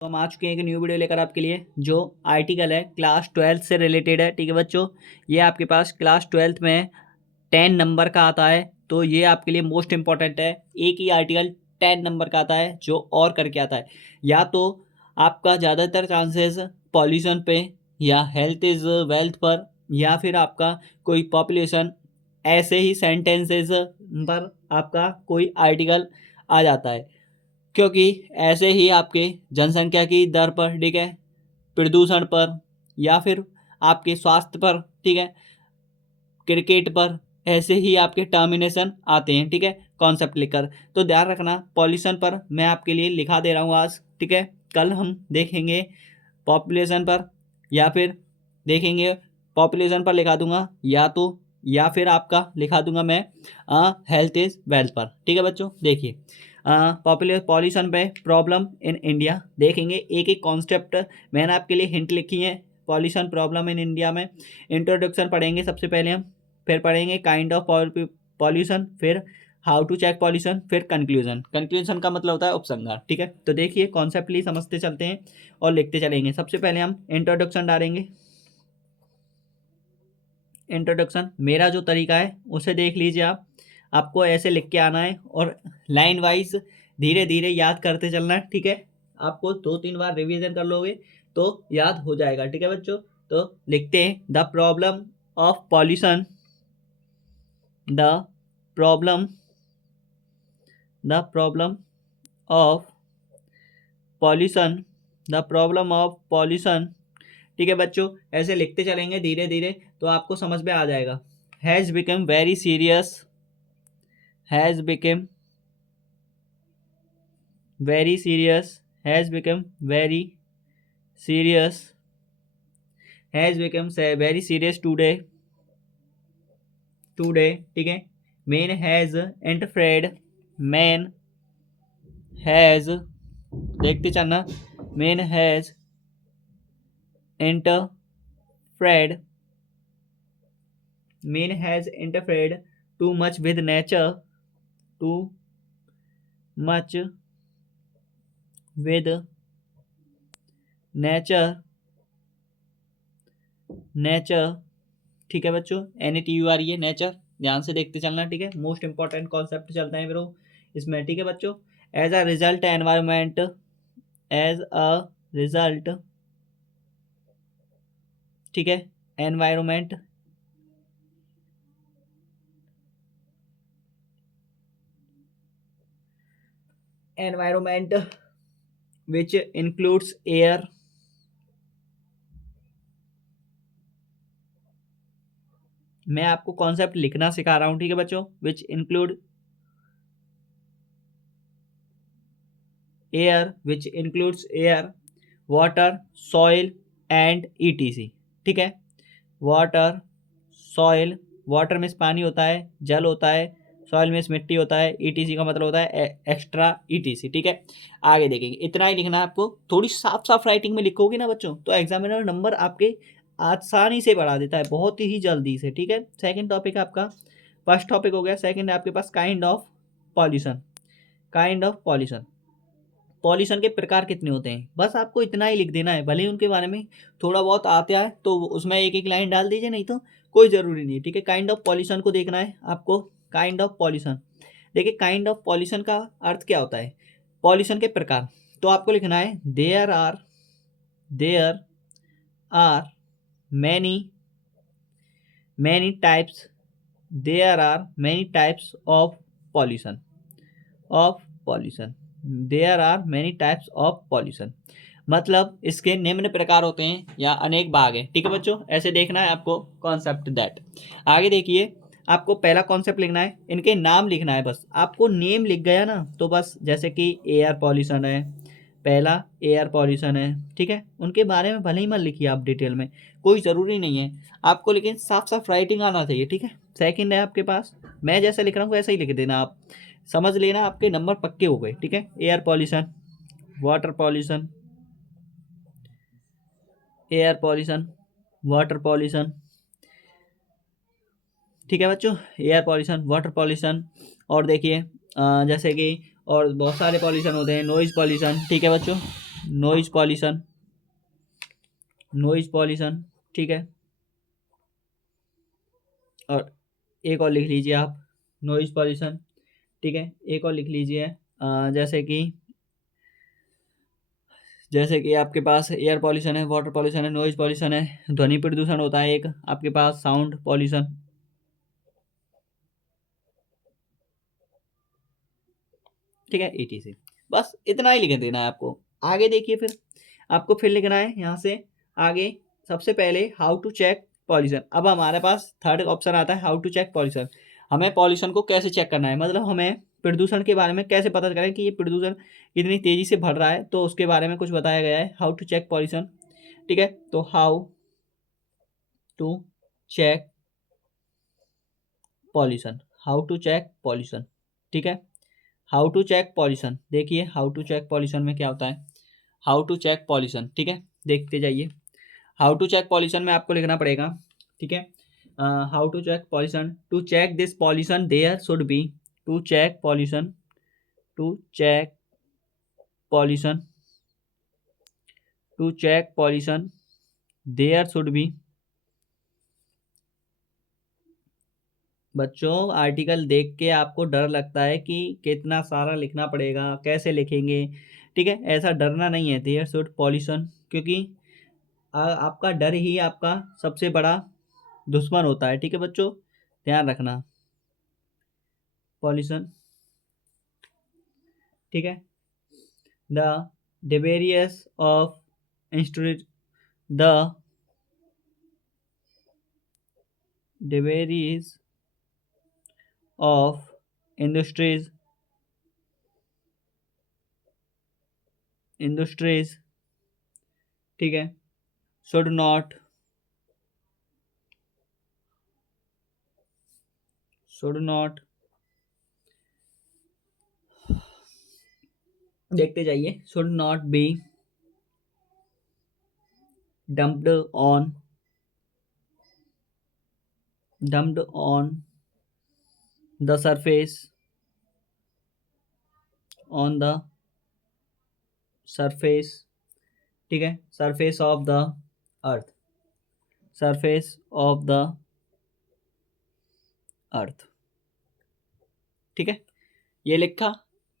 तो हम आ चुके हैं एक न्यू वीडियो लेकर आपके लिए जो आर्टिकल है क्लास 12 से रिलेटेड है। ठीक है बच्चों, ये आपके पास क्लास 12 में 10 नंबर का आता है, तो ये आपके लिए मोस्ट इंपॉर्टेंट है। एक ही आर्टिकल 10 नंबर का आता है जो और करके आता है। या तो आपका ज़्यादातर चांसेस पॉल्यूशन पे या हेल्थ इज़ वेल्थ पर, या फिर आपका कोई पॉपुलेशन, ऐसे ही सेंटेंसेस पर आपका कोई आर्टिकल आ जाता है, क्योंकि ऐसे ही आपके जनसंख्या की दर पर, ठीक है, प्रदूषण पर, या फिर आपके स्वास्थ्य पर, ठीक है, क्रिकेट पर, ऐसे ही आपके टर्मिनेशन आते हैं। ठीक है, कॉन्सेप्ट लिखकर। तो ध्यान रखना, पॉल्यूशन पर मैं आपके लिए लिखा दे रहा हूँ आज। ठीक है, कल हम देखेंगे पॉपुलेशन पर, या फिर देखेंगे पॉपुलेशन पर लिखा दूंगा, या फिर आपका लिखा दूंगा मैं हेल्थ इज वेल्थ पर। ठीक है बच्चों, देखिए पॉल्यूशन पे प्रॉब्लम इन इंडिया देखेंगे। एक एक कॉन्सेप्ट मैंने आपके लिए हिंट लिखी है। पॉल्यूशन प्रॉब्लम इन इंडिया में इंट्रोडक्शन पढ़ेंगे सबसे पहले हम, फिर पढ़ेंगे काइंड ऑफ पॉल्यूशन, फिर हाउ टू चेक पॉल्यूशन, फिर कंक्लूजन। कंक्लूजन का मतलब होता है उपसंहार। ठीक है, तो देखिए कॉन्सेप्टली समझते चलते हैं और लिखते चलेंगे। सबसे पहले हम इंट्रोडक्शन डालेंगे। इंट्रोडक्शन मेरा जो तरीका है उसे देख लीजिए आप। आपको ऐसे लिख के आना है और लाइन वाइज धीरे धीरे याद करते चलना है। ठीक है, आपको 2-3 बार रिवीजन कर लोगे तो याद हो जाएगा। ठीक है बच्चों, तो लिखते हैं the problem of pollution, the problem the problem of pollution, the problem of pollution. ठीक है बच्चों, ऐसे लिखते चलेंगे धीरे धीरे तो आपको समझ में आ जाएगा। Has become very serious, has become very serious, has become very serious, has become very serious today, today. ठीक है, man has interfered, man has, देखते चलना, man has interfered, man has interfered too much with nature, too much with nature, nature. ठीक है बच्चों, NATUR ये nature, ध्यान से देखते चलना। ठीक है, मोस्ट इंपॉर्टेंट कॉन्सेप्ट चलता है मेरे इसमें। ठीक है बच्चों, as a result environment, as a result, ठीक है, environment, environment which includes air, मैं आपको कॉन्सेप्ट लिखना सिखा रहा हूं। ठीक है बच्चों, which include air, which includes air, water, soil and ETC। ठीक है, वाटर, सॉइल, वाटर में पानी होता है, जल होता है, सॉइल में मिट्टी होता है, ETC का मतलब होता है एक्स्ट्रा ETC। ठीक है, आगे देखेंगे। इतना ही लिखना है आपको। थोड़ी साफ साफ राइटिंग में लिखोगे ना बच्चों तो एग्जामिनर नंबर आपके आसानी से बढ़ा देता है, बहुत ही जल्दी से। ठीक है, सेकंड टॉपिक आपका, फर्स्ट टॉपिक हो गया, सेकंड है आपके पास kind of pollution. Kind of pollution, pollution के प्रकार कितने होते हैं, बस आपको इतना ही लिख देना है। भले ही उनके बारे में थोड़ा बहुत आता है तो उसमें एक एक लाइन डाल दीजिए, नहीं तो कोई ज़रूरी नहीं। ठीक है, काइंड ऑफ पॉल्यूशन को देखना है आपको। काइंड ऑफ पॉल्यूशन, देखिए काइंड ऑफ पॉल्यूशन का अर्थ क्या होता है, पॉल्यूशन के प्रकार। तो आपको लिखना है there are many many types, there are many types of pollution, of pollution, there are many types of pollution, मतलब इसके निम्न प्रकार होते हैं या अनेक भाग हैं। ठीक है बच्चों, ऐसे देखना है आपको कॉन्सेप्ट दैट। आगे देखिए, आपको पहला कॉन्सेप्ट लिखना है, इनके नाम लिखना है। बस आपको नेम लिख गया ना तो बस, जैसे कि एयर पॉल्यूशन है, पहला एयर पॉल्यूशन है। ठीक है, उनके बारे में भले ही मत लिखिए आप डिटेल में, कोई ज़रूरी नहीं है आपको, लेकिन साफ साफ राइटिंग आना चाहिए। ठीक है, सेकंड है आपके पास, मैं जैसा लिख रहा हूँ वैसा ही लिख देना आप, समझ लेना, आपके नंबर पक्के हो गए। ठीक है, air pollution, water pollution, air pollution, water pollution. ठीक है बच्चों, एयर पॉल्यूशन, वाटर पॉल्यूशन, और देखिए जैसे कि और बहुत सारे पॉल्यूशन होते हैं, नॉइज़ पॉल्यूशन। ठीक है बच्चों, नॉइज पॉल्यूशन, नॉइज पॉल्यूशन, ठीक है। और एक और लिख लीजिए आप, नॉइज पॉल्यूशन, ठीक है। एक और लिख लीजिए जैसे कि आपके पास एयर पॉल्यूशन है, वाटर पॉल्यूशन है, नॉइज पॉल्यूशन है, ध्वनि प्रदूषण होता है एक आपके पास, साउंड पॉल्यूशन, ठीक है, ETC। बस इतना ही लिख देना है आपको। आगे देखिए फिर लिखना है यहाँ से आगे। सबसे पहले हाउ टू चेक पॉल्यूशन। अब हमारे पास थर्ड ऑप्शन आता है हाउ टू चेक पॉल्यूशन। हमें पॉल्यूशन को कैसे चेक करना है, मतलब हमें प्रदूषण के बारे में कैसे पता करें कि ये प्रदूषण इतनी तेजी से बढ़ रहा है, तो उसके बारे में कुछ बताया गया है, हाउ टू चेक पॉल्यूशन, ठीक है। तो how to check pollution, how to check pollution, ठीक है। हाउ टू चेक पॉल्यूशन, देखिए हाउ टू चेक पॉल्यूशन में क्या होता है, हाउ टू चेक पॉल्यूशन, ठीक है, देखते जाइए। हाउ टू चेक पॉल्यूशन में आपको लिखना पड़ेगा, ठीक है। How to check pollution, to check this pollution there should be, to check pollution, to check pollution, to check pollution there should be. बच्चों आर्टिकल देख के आपको डर लगता है कि कितना सारा लिखना पड़ेगा, कैसे लिखेंगे, ठीक है, ऐसा डरना नहीं है। देयर शुड पॉल्यूशन, क्योंकि आपका डर ही आपका सबसे बड़ा दुश्मन होता है, ठीक है बच्चों, ध्यान रखना। पॉल्यूशन, ठीक है। The debris of industries, the debris of industries, industries, ठीक है, शुड नॉट, शुड नॉट, देखते जाइए, should not be dumped on, dumped on the surface, on the surface, ठीक है, surface of the earth, surface of the earth, ठीक है। ये लिखा,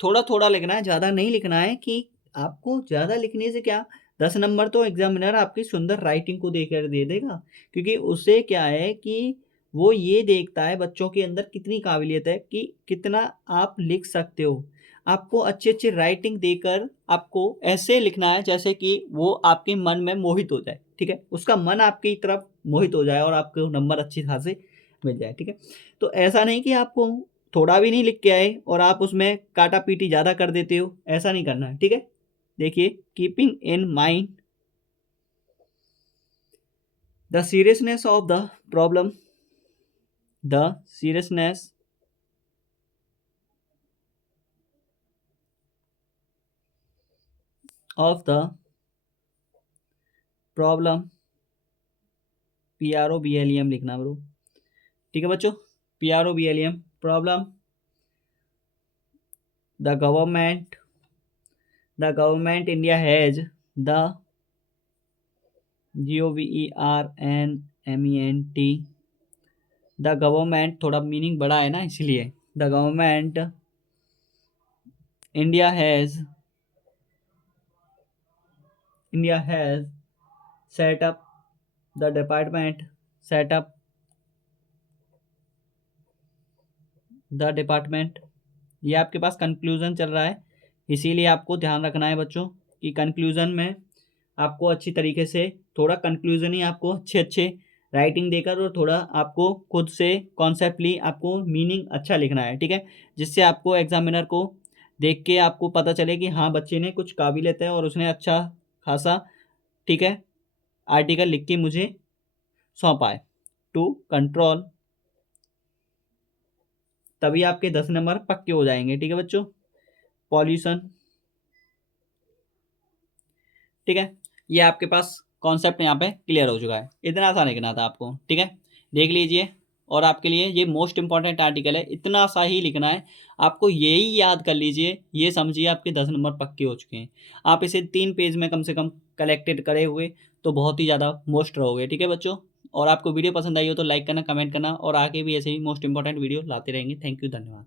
थोड़ा थोड़ा लिखना है, ज़्यादा नहीं लिखना है कि आपको ज़्यादा लिखने से क्या, 10 नंबर तो एग्जामिनर आपकी सुंदर राइटिंग को देकर दे देगा, क्योंकि उससे क्या है कि वो ये देखता है बच्चों के अंदर कितनी काबिलियत है कि कितना आप लिख सकते हो। आपको अच्छी अच्छी राइटिंग देकर आपको ऐसे लिखना है जैसे कि वो आपके मन में मोहित हो जाए, ठीक है, उसका मन आपकी तरफ मोहित हो जाए और आपको नंबर अच्छी खासे मिल जाए, ठीक है। तो ऐसा नहीं कि आपको थोड़ा भी नहीं लिख के आए और आप उसमें काटा पीटी ज़्यादा कर देते हो, ऐसा नहीं करना है, ठीक है। देखिए, keeping in mind the seriousness of the problem, the seriousness of the problem, PROBLEM लिखना ब्रो, ठीक है बच्चों, PROBLEM problem, the government, the government India has, the GOVERNMENT, the government, थोड़ा मीनिंग बड़ा है ना इसलिए, the government India has, India has set up the department, set up the department। ये आपके पास कंक्लूजन चल रहा है, इसीलिए आपको ध्यान रखना है बच्चों कि कंक्लूजन में आपको अच्छी तरीके से, थोड़ा कंक्लूजन ही आपको अच्छे अच्छे राइटिंग देकर और थोड़ा आपको खुद से कॉन्सेप्टली आपको मीनिंग अच्छा लिखना है, ठीक है, जिससे आपको एग्जामिनर को देख के आपको पता चले कि हाँ बच्चे ने कुछ काबिलियत है और उसने अच्छा खासा, ठीक है, आर्टिकल लिख के मुझे सौंपा है। टू कंट्रोल, तभी आपके 10 नंबर पक्के हो जाएंगे, ठीक है बच्चों। पॉल्यूशन, ठीक है, ये आपके पास कॉन्सेप्ट यहाँ पे क्लियर हो चुका है, इतना आसान लिखना था आपको, ठीक है, देख लीजिए। और आपके लिए ये मोस्ट इंपॉर्टेंट आर्टिकल है। इतना सा ही लिखना है, आपको यही याद कर लीजिए, ये समझिए आपके 10 नंबर पक्के हो चुके हैं। आप इसे 3 पेज में कम से कम कलेक्टेड करे हुए तो बहुत ही ज़्यादा मोस्ट रहोगे। ठीक है बच्चों, और आपको वीडियो पसंद आई हो तो लाइक करना, कमेंट करना, और आगे भी ऐसे ही मोस्ट इंपॉर्टेंट वीडियो लाते रहेंगे। थैंक यू, धन्यवाद।